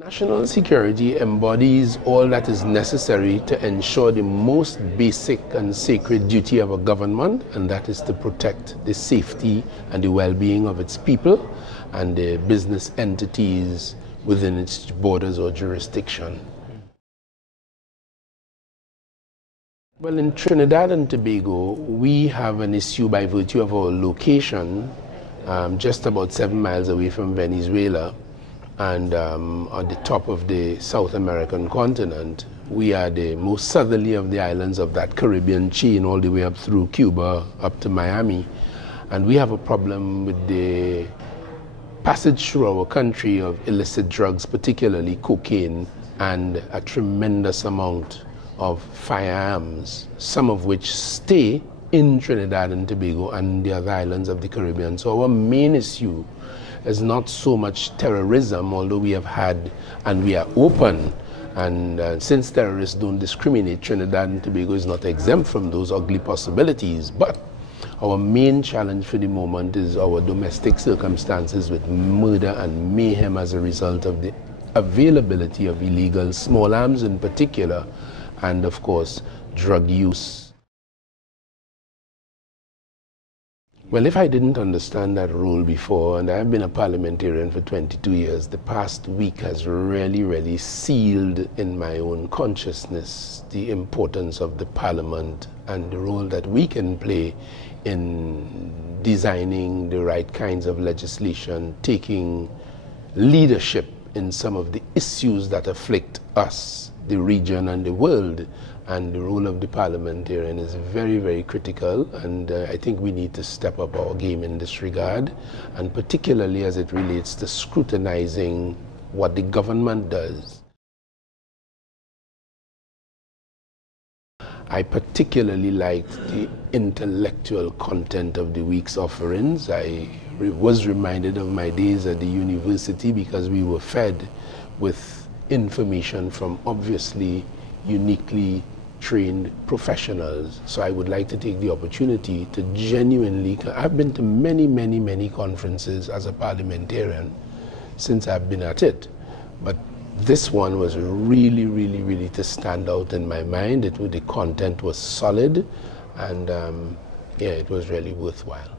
National security embodies all that is necessary to ensure the most basic and sacred duty of a government, and that is to protect the safety and the well-being of its people and the business entities within its borders or jurisdiction. Well, in Trinidad and Tobago, we have an issue by virtue of our location, just about 7 miles away from Venezuela, and on the top of the South American continent. We are the most southerly of the islands of that Caribbean chain, all the way up through Cuba, up to Miami. And we have a problem with the passage through our country of illicit drugs, particularly cocaine, and a tremendous amount of firearms, some of which stay in Trinidad and Tobago and the other islands of the Caribbean. So our main issue is not so much terrorism, although we have had, and we are open, and since terrorists don't discriminate, Trinidad and Tobago is not exempt from those ugly possibilities. But our main challenge for the moment is our domestic circumstances with murder and mayhem as a result of the availability of illegal small arms in particular, and of course drug use. Well, if I didn't understand that role before, and I've been a parliamentarian for 22 years, the past week has really sealed in my own consciousness the importance of the parliament and the role that we can play in designing the right kinds of legislation, taking leadership in some of the issues that afflict us, the region and the world. And the role of the parliamentarian is very critical, and I think we need to step up our game in this regard, and particularly as it relates to scrutinizing what the government does. I particularly liked the intellectual content of the week's offerings. I was reminded of my days at the university, because we were fed with information from obviously uniquely trained professionals. So I would like to take the opportunity to genuinely, I've been to many conferences as a parliamentarian since I've been at it, but this one was really to stand out in my mind. The content was solid, and yeah, it was really worthwhile.